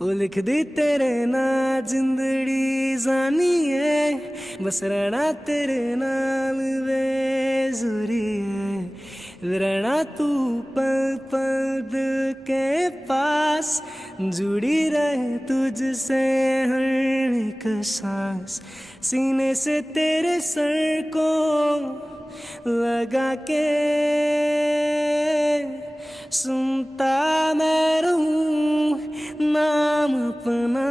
ਉਹ ਲਿਖਦੀ ਤੇਰੇ ਨਾਲ ਜ਼ਿੰਦੜੀ ਜਾਨੀ ਏ ਬਸ ਰਹਿਣਾ ਤੇਰੇ ਨਾਲ ਵੇ ਜ਼ਰੂਰੀ ਏ रहना तू पल पल दिल के पास जुड़ी रहे तुझसे हर एक सांस सीने से तेरे सर को लगा के सुनता मैं रहूं नाम अपना।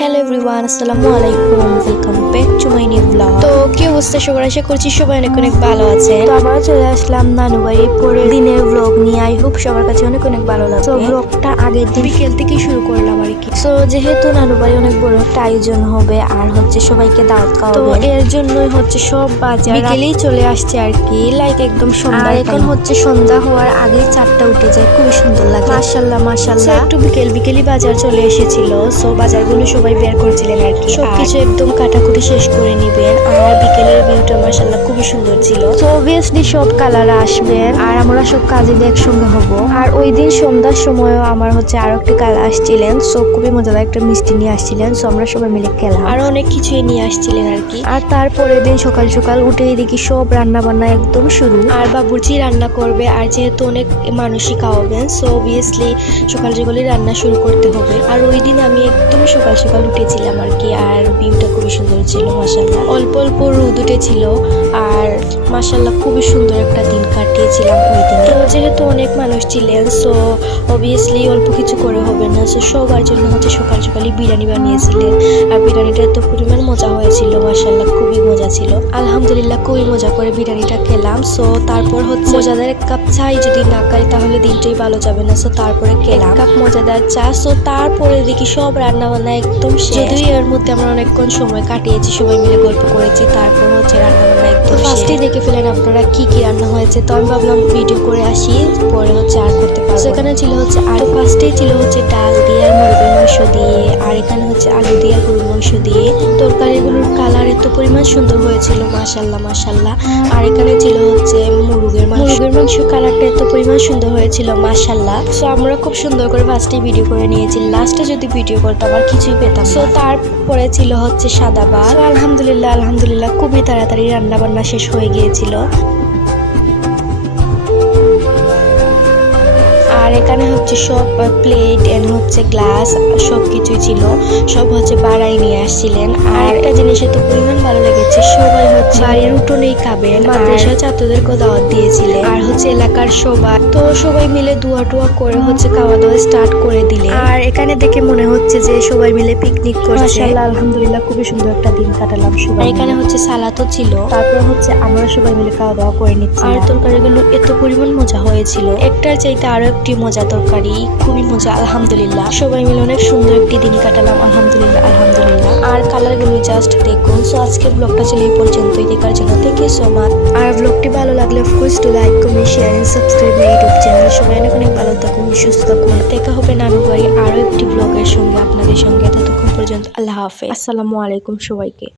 হ্যালো এভরিওয়ান, আসসালামু আলাইকুম, welcome back to my new blog. তো কি অবস্থা সবার, আশা করছি সবাই অনেক অনেক ভালো আছেন। তো আবার চলে আসলাম নানু বাড়ি পরের দিনের ব্লগ নিয়ে। আই হোপ সবার কাছে অনেক অনেক ভালো লাগবে। তো ব্লগটা আগের দিন বিকেল থেকে শুরু করলাম আর কি। সো যেহেতু নানু বাড়ি অনেক বড় একটা আয়োজন হবে আর হচ্ছে সবাইকে দাওয়াত খাওয়াবে, তো এর জন্যই হচ্ছে সব বাজার বিকেলেই চলে আসছে আর কি, লাইক একদম সন্ধ্যা। এখন হচ্ছে সন্ধ্যা হওয়ার আগে 4টা উঠে যায়, খুবই সুন্দর লাগে। মাশাআল্লাহ মাশাআল্লাহ। একটু বিকেলই বাজার চলে এসেছিল। সো বাজারগুলো সবাই বের করছিলেন আর কি, সবকিছু একদম কাটাকুটি শেষ করে নিবেন। আর বিকেলের ভিউটা মাশাআল্লাহ খুবই সুন্দর ছিল। তো অবভিয়াসলি সব কালার আসবেন আর আমরা সব কাজে একসঙ্গে হব। আর ওই দিন সন্ধ্যার সময়ও আমার হচ্ছে আরো একটি কালা আসছিলেন। সো খুবই মজাদার একটা মিষ্টি নিয়ে আসছিলেন। সো আমরা সবাই মিলে খেলাম, আর অনেক কিছুই নিয়ে আসছিলেন আর কি। আর তারপরের দিন সকাল সকাল উঠেই দেখি সব রান্না বান্না একদম শুরু। আর বাবুর্চি রান্না করবে, আর যেহেতু অনেক মানুষই খাওয়াবেন সো অবভিয়াসলি সকাল সকালই রান্না শুরু করতে হবে। আর ওই দিন আমি একদম সকাল সকাল উঠেছিলাম আর কি, আর ভিউটা খুবই সুন্দর ছিল মাশাআল্লাহ। অল্প অল্প রোদ উঠেছিল আর মাশাআল্লাহ খুবই সুন্দর একটা দিন কাটিয়েছিলাম ওই দিন। তো যেহেতু অনেক মানুষ ছিলেন সো অবভিয়াসলি অল্প কিছু করে হবে না। সো সবার জন্য হচ্ছে সকাল সকালই বিরিয়ানি বানিয়েছিলেন, আর বিরিয়ানিটা এত পরিমাণ মজা হয়েছিল মাশাআল্লাহ, খুবই মজা ছিল। আলহামদুলিল্লাহ খুবই মজা করে বিরিয়ানিটা খেলাম। সো তারপর হচ্ছে মজাদার এক কাপ চাই, যদি না খাই তাহলে দিনটাই ভালো যাবে না। সো তারপরে খেলাম কাপ মজাদার চা। সো তারপরে দেখি সব রান্না বান্না একদম শেষ। যদিও এর মধ্যে আমরা অনেকক্ষণ সময় কাটিয়েছি, সবাই মিলে গল্প করেছি। তারপর হচ্ছে রান্না বান্না একদম ফার্স্টে দেখে ফেলেন আপনারা কি কি রান্না হয়েছে। তো আমি ভাবলাম ভিডিও করে আসি, পরে হচ্ছে আর করতে পারবো। সেখানে ছিল হচ্ছে আর ফার্স্টেই ছিল হচ্ছে ডাল দিয়ে আর মুরগির মাংস দিয়ে, আর এখানে হচ্ছে আলু দিয়ে আর গরুর মাংস দিয়ে। তরকারিগুলোর কালার এত পরিমাণ সুন্দর হয়েছিল মাশাআল্লাহ মাশাআল্লাহ। আর এখানে ছিল হচ্ছে মুরগির মাংস কালারটা এত পরিমাণ সুন্দর হয়েছিল মাশাআল্লাহ। সো আমরা খুব সুন্দর করে ফার্স্টে ভিডিও করে নিয়েছি, লাস্টে যদি ভিডিও করতাম আর কিছুই পেতাম। সো তারপরে ছিল হচ্ছে সাদা ভাত। আলহামদুলিল্লাহ খুবই তাড়াতাড়ি রান্না বান্না শেষ হয়ে গিয়েছিল। আর এখানে হচ্ছে সব প্লেট এন্ড হচ্ছে গ্লাস সব কিছুই ছিল, সব হচ্ছে বাড়াই নিয়ে আসছিলেন। আর একটা জিনিস এত পরিমাণ ভালো লেগেছে, সবাই হচ্ছে বাড়ির উঠোনেই খাবেন, মাদ্রাসা ছাত্রদেরকে দাওয়াত দিয়েছিলেন আর হচ্ছে এলাকার সবাই। তো সবাই মিলে দুয়া টুয়া করে হচ্ছে খাওয়া দাওয়া স্টার্ট করে দিলেন। আর এখানে দেখে মনে হচ্ছে যে সবাই মিলে পিকনিক করছে। মাশাআল্লাহ আলহামদুলিল্লাহ খুবই সুন্দর একটা দিন কাটালাম সবাই। এখানে হচ্ছে সালাতও ছিল, তারপর হচ্ছে আমরা সবাই মিলে খাওয়া দাওয়া করে নিচ্ছি। আর তরকারিগুলো এত পরিমাণ মজা হয়েছিল, একটার চাইতে আরো একটি মজা তরকারি, খুবই মজা আলহামদুলিল্লাহ। সবাই মিলে অনেক সুন্দর একটি দিন কাটালাম আলহামদুলিল্লাহ। আর কালারগুলো জাস্ট দেখুন। সো আজকের ব্লগটা ছিল এই পর্যন্তই, দেখার জন্য থ্যাংক ইউ সো মাচ। আর ব্লগটি ভালো লাগলে of course to like comment share and subscribe my YouTube channel. সবাই অনেক অনেক ভালো থাকুন, সুস্থ থাকুন। দেখা হবে নানু বাড়ি আরো একটি ব্লগের সঙ্গে আপনাদের সঙ্গে। ততক্ষণ পর্যন্ত আল্লাহ হাফেজ, আসসালামু আলাইকুম সবাইকে।